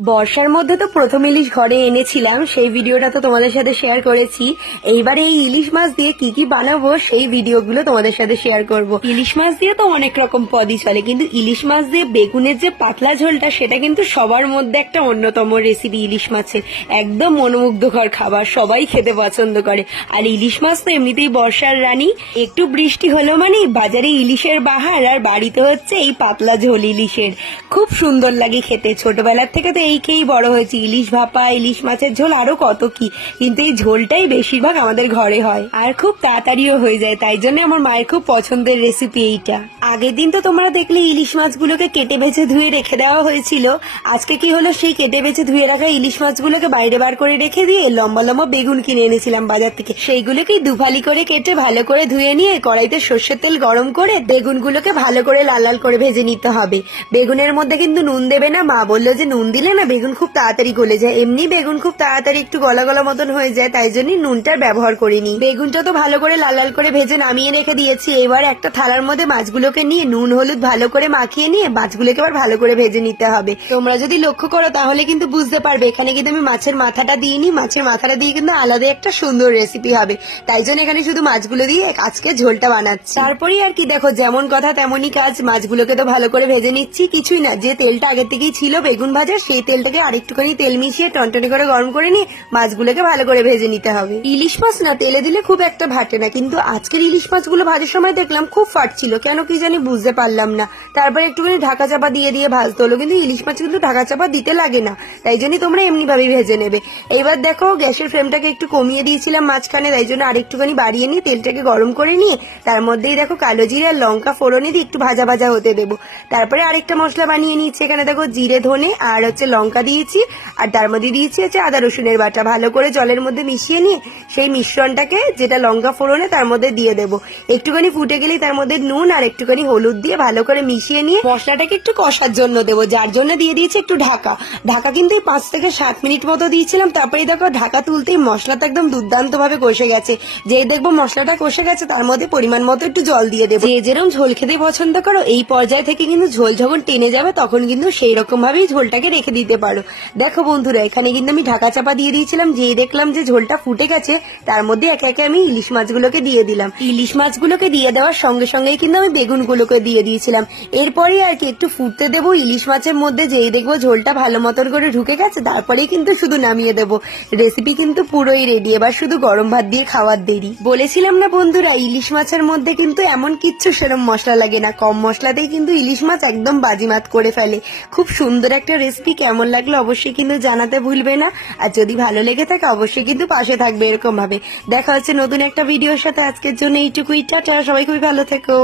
বর্ষার মধ্যে তো প্রথম ইলিশ ঘরে এনেছিলাম, সেই ভিডিওটা তো তোমাদের সাথে শেয়ার করেছি। এইবার এই ইলিশ মাছ দিয়ে কি কি বানাবো সেই ভিডিওগুলো তোমাদের সাথে শেয়ার করব। ইলিশ মাছ দিয়ে তো অনেক রকম পদই চলে, কিন্তু ইলিশ মাছ দিয়ে বেগুনের যে পাতলা ঝোলটা সেটা কিন্তু সবার মধ্যে একটা অন্যতম রেসিপি। ইলিশ মাছের একদম মনোমুগ্ধকর খাবার, সবাই খেতে পছন্দ করে। আর ইলিশ মাছ তো এমনিতেই বর্ষার রানী, একটু বৃষ্টি হলো মানে বাজারে ইলিশের বাহার, আর বাড়িতে হচ্ছে এই পাতলা ঝোল ইলিশের। খুব সুন্দর লাগে খেতে, ছোটবেলার থেকে তো এই খেয়েই বড় হয়েছি। ইলিশ ভাপা, ইলিশ মাছের ঝোল, আরো কত কি, কিন্তু এই ঝোলটাই বেশিরভাগ আমাদের ঘরে হয় আর খুব তাড়াতাড়িও হয়ে যায়। তাই জন্য আমার মায়ের খুব পছন্দের রেসিপি এইটা। আগের দিন তো তোমরা দেখলে ইলিশ মাছগুলোকে কেটে বেছে ধুয়ে রেখে দেওয়া হয়েছিল। আজকে কি হলো, সেই কেটে বেছে ধুয়ে রাখা ইলিশ মাছগুলোকে বাইরে বার করে রেখে দিয়ে লম্বা লম্বা বেগুন কিনে এনেছিলাম বাজার থেকে। সেইগুলোকে দুফালি করে কেটে ভালো করে ধুয়ে নিয়ে কড়াইতে সর্ষের তেল গরম করে বেগুনগুলোকে ভালো করে লাল লাল করে ভেজে নিতে হবে। বেগুনের মধ্যে কিন্তু নুন দেবে না, মা বললো যে নুন দিলে না বেগুন খুব তাড়াতাড়ি গলে যায়। এমনি বেগুন খুব তাড়াতাড়ি একটু গলা গলা মতন হয়ে যায়, তাই জন্যই নুনটার ব্যবহার করিনি। বেগুনটা তো ভালো করে লাল লাল করে ভেজে নামিয়ে রেখে দিয়েছি। এবার একটা থালার মধ্যে মাছগুলোকে নিয়ে নুন হলুদ ভালো করে মাখিয়ে নিয়ে মাছগুলোকে আবার ভালো করে ভেজে নিতে হবে। তোমরা যদি লক্ষ্য করো তাহলে কিন্তু বুঝতে পারবে এখানে কিন্তু আমি মাছের মাথাটা দিইনি। মাছের মাথাটা দিয়ে কিন্তু আলাদা একটা সুন্দর রেসিপি হবে, তাই জন্য এখানে শুধু মাছগুলো দিয়ে আজকে ঝোলটা বানাচ্ছি। তারপরেই আর কি, দেখো যেমন কথা তেমনই কাজ। মাছগুলোকে তো ভালো করে ভেজে নিচ্ছি, কিছুই না, যে তেলটা আগের থেকেই ছিল বেগুন ভাজার সেই তেলটাকে আরেকটুখানি তেল মিশিয়ে টনটনি করে গরম করে নিয়ে মাছগুলোকে ভালো করে ভেজে নিতে হবে। ইলিশ মাছ না তেলে দিলে খুব একটা ভাটে না, কিন্তু আজকের ইলিশ মাছগুলো ভাজার সময় দেখলাম খুব ফাটছিল, কেন কি জানি বুঝতে পারলাম না। তারপরে একটুখানি ঢাকা চাপা দিয়ে দিয়ে ভাজতে হলো, কিন্তু ইলিশ মাছ কিন্তু ঢাকা চাপা দিতে লাগে না, তাই জন্যই তোমরা এমনি ভাবেই ভেজে নেবে। এইবার দেখো গ্যাসের ফ্লেমটাকে একটু কমিয়ে দিয়েছিলাম মাঝখানে, তাই জন্য আরেকটুখানি বাড়িয়ে নিয়ে তেলটাকে গরম করে নিয়ে তার মধ্যেই দেখো কালো জিরে আর লঙ্কা ফোড়নে দিয়ে একটু ভাজা ভাজা হতে দেবো। তারপরে আরেকটা মশলা বানিয়ে নিচ্ছি, এখানে দেখো জিরে ধনে আর হচ্ছে লঙ্কা দিয়েছি, আর তার মধ্যে দিয়েছি হচ্ছে আদা রসুনের বাটা। ভালো করে জলের মধ্যে মিশিয়ে নিয়ে সেই মিশ্রণটাকে যেটা লঙ্কা ফোড়নে তার মধ্যে দিয়ে দেবো। একটুখানি ফুটে গেলেই তার মধ্যে নুন আর একটুখানি হলুদ দিয়ে ভালো করে মিশিয়ে নিয়ে মশলাটাকে একটু কষার জন্য দেবো, যার জন্য দিয়ে দিয়েছি একটু ঢাকা। ঢাকা কিন্তু 5 থেকে 7 মিনিট মতো দিয়েছিলাম। তারপরে দেখো ঢাকা তুলতেই মশলাটা একদম দুর্দান্ত ভাবে কষে গেছে। যেই দেখবো মশলাটা কষে গেছে তার মধ্যে পরিমাণ মতো একটু জল দিয়ে দেবো। যে যেরকম ঝোল খেতে পছন্দ করো এই পর্যায় থেকে কিন্তু ঝোল যখন টেনে যাবে তখন কিন্তু সেই রকম ভাবেই ঝোলটাকে রেখে দিতে পারো। দেখো বন্ধুরা, এখানে কিন্তু আমি ঢাকা চাপা দিয়ে দিয়েছিলাম। যেই দেখলাম যে ঝোলটা ফুটে গেছে তার মধ্যে একে একে আমি ইলিশ মাছগুলোকে দিয়ে দিলাম। ইলিশ মাছগুলোকে দিয়ে দেওয়ার সঙ্গে সঙ্গেই কিন্তু আমি বেগুনগুলোকে দিয়ে দিয়েছিলাম। এরপরে আর কি একটু ফুটতে দেবো ইলিশ মাছের মধ্যে। যেই দেখবো ঝোলটা ভালো মতন করে ঢুকে গেছে তারপরেই কিন্তু শুধু নামিয়ে দেবো। রেসিপি কিন্তু পুরোই রেডি, এবার শুধু গরম ভাত দিয়ে খাওয়ার দেরি। বলেছিলাম না বন্ধুরা, ইলিশ মাছের মধ্যে কিন্তু এমন কিচ্ছু সেরকম মশলা লাগে না, কম মশলাতেই কিন্তু ইলিশ মাছ একদম বাজিমাত করে ফেলে। খুব সুন্দর একটা রেসিপি। কেমন লাগলো অবশ্যই কিন্তু জানাতে ভুলবে না, আর যদি ভালো লেগে থাকে অবশ্যই কিন্তু পাশে থাকবে এরকম ভাবে। দেখা হচ্ছে নতুন একটা ভিডিওর সাথে। আজকের জন্য এইটুকুই, টাটা, সবাই খুবই ভালো থেকো।